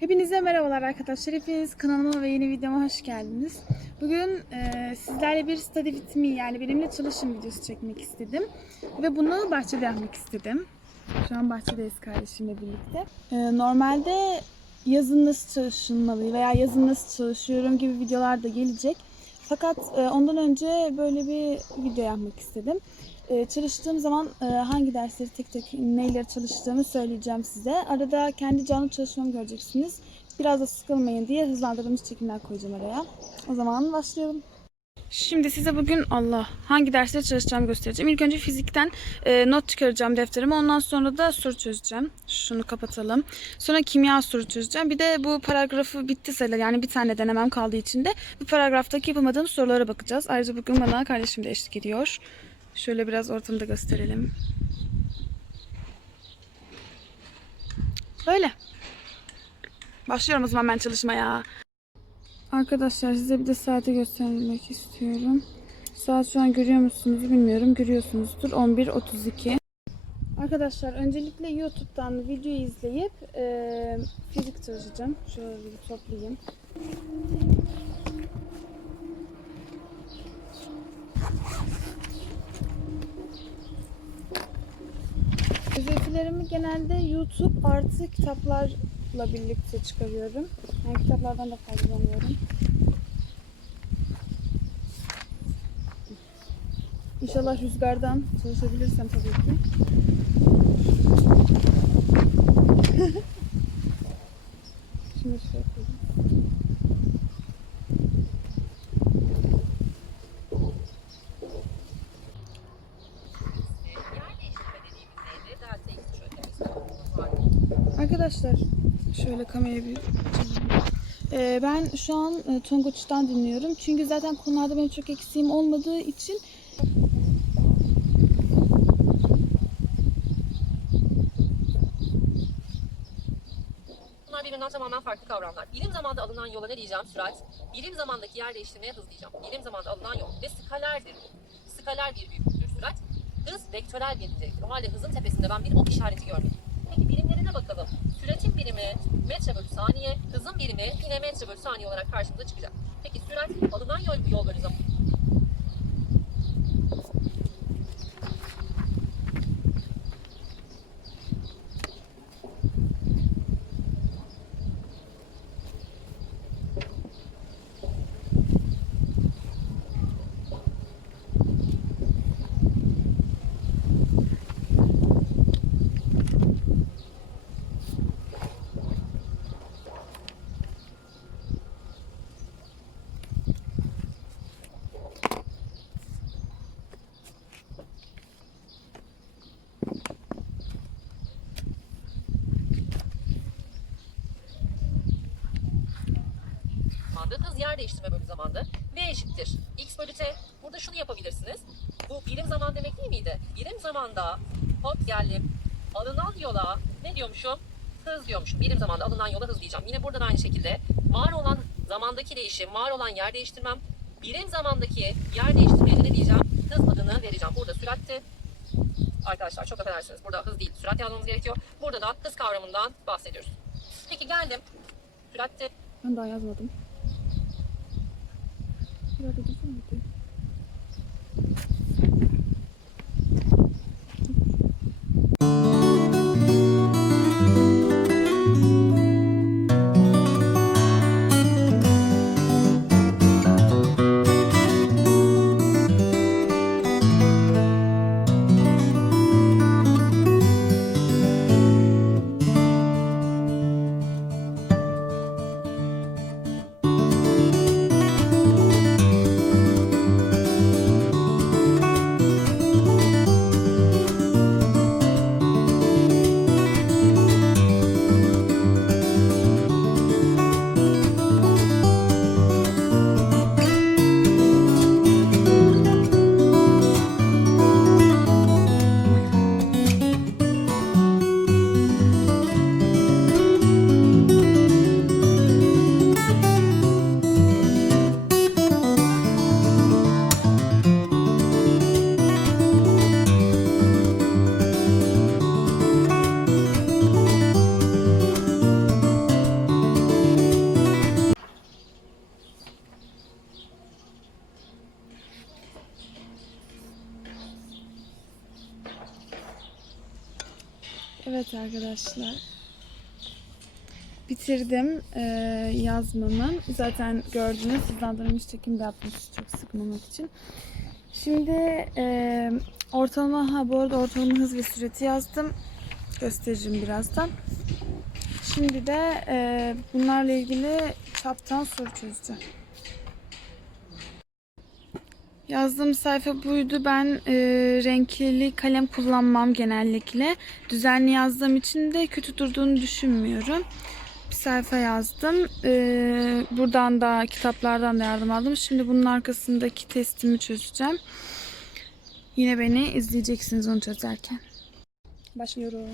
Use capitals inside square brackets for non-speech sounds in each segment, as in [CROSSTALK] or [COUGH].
Hepinize merhabalar arkadaşlar. Hepiniz kanalıma ve yeni videoma hoş geldiniz. Bugün e, sizlerle bir study with me yani benimle çalışın videosu çekmek istedim. Ve bunu bahçede yapmak istedim. Şu an bahçedeyiz kardeşimle birlikte. E, normalde yazın nasıl çalışılmalı veya yazın nasıl çalışıyorum gibi videolar da gelecek. Fakat e, ondan önce böyle bir video yapmak istedim. E, çalıştığım zaman e, hangi dersleri tek tek neyleri çalıştığımı söyleyeceğim size. Arada kendi canlı çalışmamı göreceksiniz. Biraz da sıkılmayın diye hızlandırılmış çekimler koyacağım araya. O zaman başlayalım. Şimdi size bugün Allah hangi dersleri çalışacağımı göstereceğim. İlk önce fizikten e, not çıkaracağım defterime. Ondan sonra da soru çözeceğim. Şunu kapatalım. Sonra kimya soru çözeceğim. Bir de bu paragrafı bitti sayılır. Yani bir tane denemem kaldığı için de bu paragraftaki yapamadığım sorulara bakacağız. Ayrıca bugün bana kardeşim de eşlik ediyor. Şöyle biraz ortamda gösterelim. Böyle. Başlıyorum o zaman ben çalışmaya. Arkadaşlar size bir de saati göstermek istiyorum. Saat şu an görüyor musunuz bilmiyorum. Görüyorsunuzdur. 11.32. Arkadaşlar öncelikle YouTube'dan video izleyip e, fizik çalışacağım. Şöyle bir toplayayım. Özetlerimi genelde YouTube artı kitaplarla birlikte çıkarıyorum. Yani kitaplardan da faydalanıyorum. İnşallah rüzgardan çalışabilirsem tabii ki. [LAUGHS] Şimdi şöyle koyayım. Arkadaşlar şöyle kamerayı bir Ee, ben şu an e, Tonguç'tan dinliyorum. Çünkü zaten konularda benim çok eksiğim olmadığı için birbirinden tamamen farklı kavramlar. Birim zamanda alınan yola ne diyeceğim? Sürat. Birim zamandaki yer değiştirmeye hız diyeceğim. Birim zamanda alınan yol. Ve skalerdir bu. Skaler bir büyüklüktür sürat. Hız vektörel niceliktir. O halde hızın tepesinde ben bir ok işareti görmedim. Peki birimlerine bakalım. Süratin birimi metre bölü saniye, hızın birimi yine metre bölü saniye olarak karşımıza çıkacak. Peki sürat alınan yol, yol yer değiştirme bölü zamandı. V eşittir. X bölü T. Burada şunu yapabilirsiniz. Bu birim zaman demek değil miydi? Birim zamanda hop geldim. Alınan yola ne diyormuşum? Hız diyormuşum. Birim zamanda alınan yola hız diyeceğim. Yine burada da aynı şekilde var olan zamandaki değişim, var olan yer değiştirmem. Birim zamandaki yer değiştirmeye ne diyeceğim? Hız adını vereceğim. Burada süratti. Arkadaşlar çok affedersiniz. Burada hız değil, sürat yazmamız gerekiyor. Burada da hız kavramından bahsediyoruz. Peki geldim. Süratti ben daha yazmadım. Biraz da dursana arkadaşlar. Bitirdim eee, yazmamı. Zaten gördünüz hızlandırılmış çekim de yaptım çok sıkmamak için. Şimdi eee, ortalama ha bu arada ortalama hız ve süreti yazdım. Göstereceğim birazdan. Şimdi de eee, bunlarla ilgili çaptan soru çözeceğim. Yazdığım sayfa buydu. Ben e, renkli kalem kullanmam genellikle. Düzenli yazdığım için de kötü durduğunu düşünmüyorum. Bir sayfa yazdım. E, buradan da kitaplardan da yardım aldım. Şimdi bunun arkasındaki testimi çözeceğim. Yine beni izleyeceksiniz onu çözerken. Başlıyorum.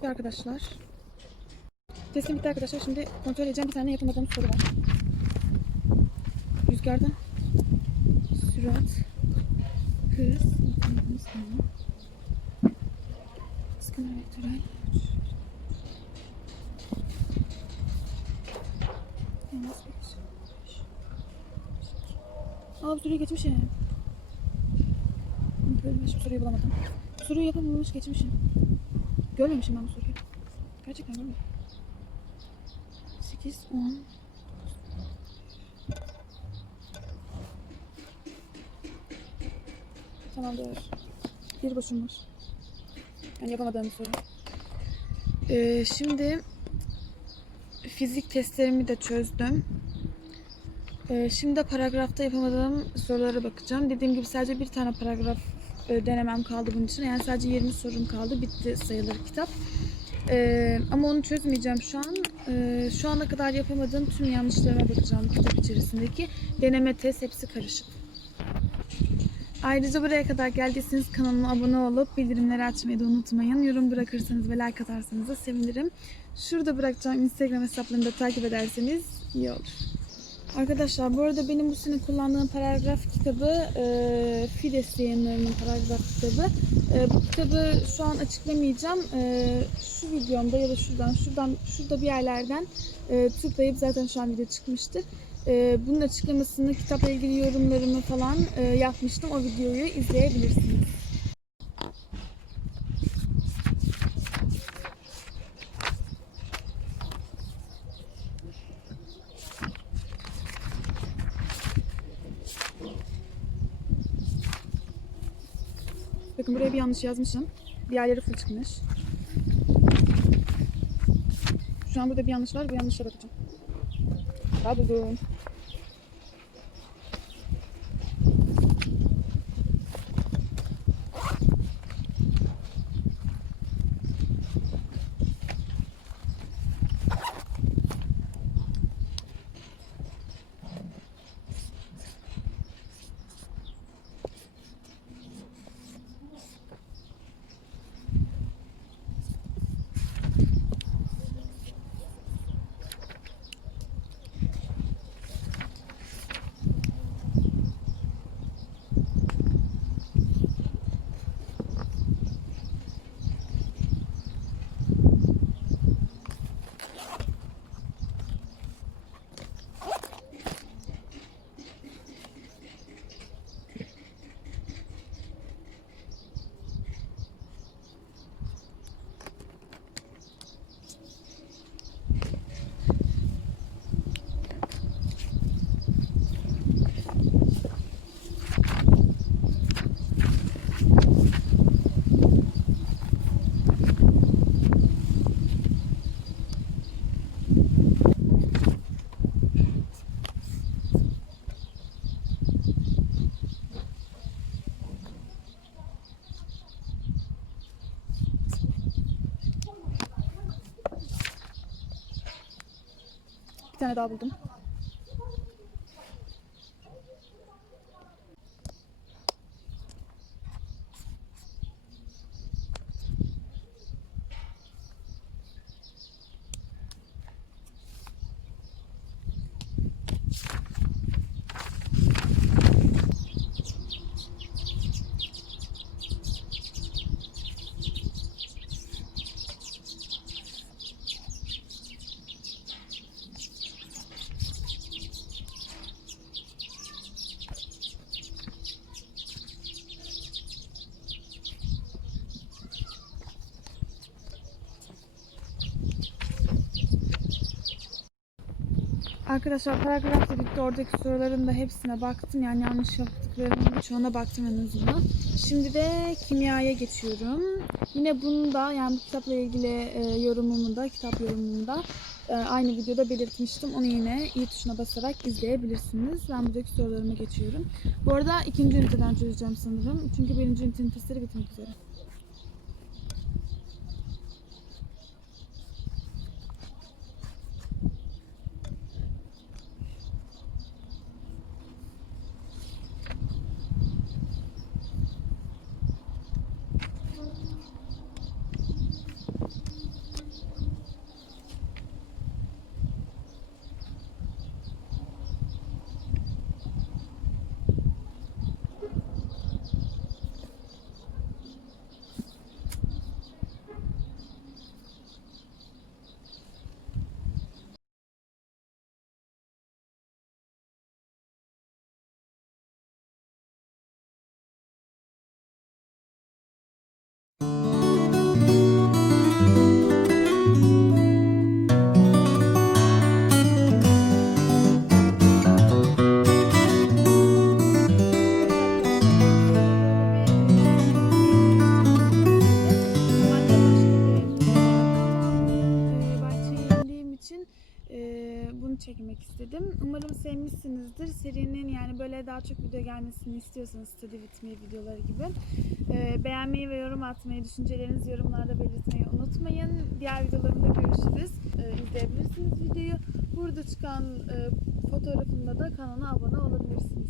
Bitti arkadaşlar. Teslim bitti arkadaşlar. Şimdi kontrol edeceğim bir tane yapılmadığım soru var. Rüzgardan sürat, hız, sıkıntı vektörel. Aa bu soruyu geçmişim. Böyle hiçbir soruyu bulamadım. Bu soruyu yapamamış geçmişim. Görmemişim ben bu soruyu. Gerçekten görmedim. 8 8, 10. Tamamdır. Bir boşum var. Yani yapamadığım soru. Ee, şimdi fizik testlerimi de çözdüm. Ee, şimdi paragrafta yapamadığım sorulara bakacağım. Dediğim gibi sadece bir tane paragraf denemem kaldı bunun için. Yani sadece 20 sorum kaldı. Bitti sayılır kitap. Ee, ama onu çözmeyeceğim şu an. Ee, şu ana kadar yapamadığım tüm yanlışlarıma bakacağım kitap içerisindeki. Deneme, test hepsi karışık. Ayrıca buraya kadar geldiyseniz kanalıma abone olup bildirimleri açmayı da unutmayın. Yorum bırakırsanız ve like atarsanız da sevinirim. Şurada bırakacağım Instagram hesaplarını da takip ederseniz iyi olur. Arkadaşlar bu arada benim bu sene kullandığım paragraf kitabı e, Fides yayınlarının paragraf kitabı. E, bu kitabı şu an açıklamayacağım. E, şu videomda ya da şuradan, şuradan, şurada bir yerlerden e, tıklayıp zaten şu an video çıkmıştır. E, bunun açıklamasını, kitapla ilgili yorumlarımı falan e, yapmıştım. O videoyu izleyebilirsiniz. Bakın buraya bir yanlış yazmışım. Bir yerleri full çıkmış. Şu an burada bir yanlış var. Bu yanlışa bakacağım. Daha buldum. Bir tane daha buldum. Arkadaşlar paragraf da bitti. Oradaki soruların da hepsine baktım. Yani yanlış yaptıklarımın birçoğuna baktım en azından. Şimdi de kimyaya geçiyorum. Yine bunu da yani bu kitapla ilgili e, yorumumu da, kitap yorumumu da e, aynı videoda belirtmiştim. Onu yine i tuşuna basarak izleyebilirsiniz. Ben buradaki sorularıma geçiyorum. Bu arada ikinci üniteden çözeceğim sanırım. Çünkü birinci ünitenin testleri bitmek üzere. Çekmek istedim. Umarım sevmişsinizdir. Serinin yani böyle daha çok video gelmesini istiyorsanız Study With Me videoları gibi e, beğenmeyi ve yorum atmayı, düşüncelerinizi yorumlarda belirtmeyi unutmayın. Diğer videolarımda görüşürüz. E, izleyebilirsiniz videoyu. Burada çıkan e, fotoğrafımda da kanala abone olabilirsiniz.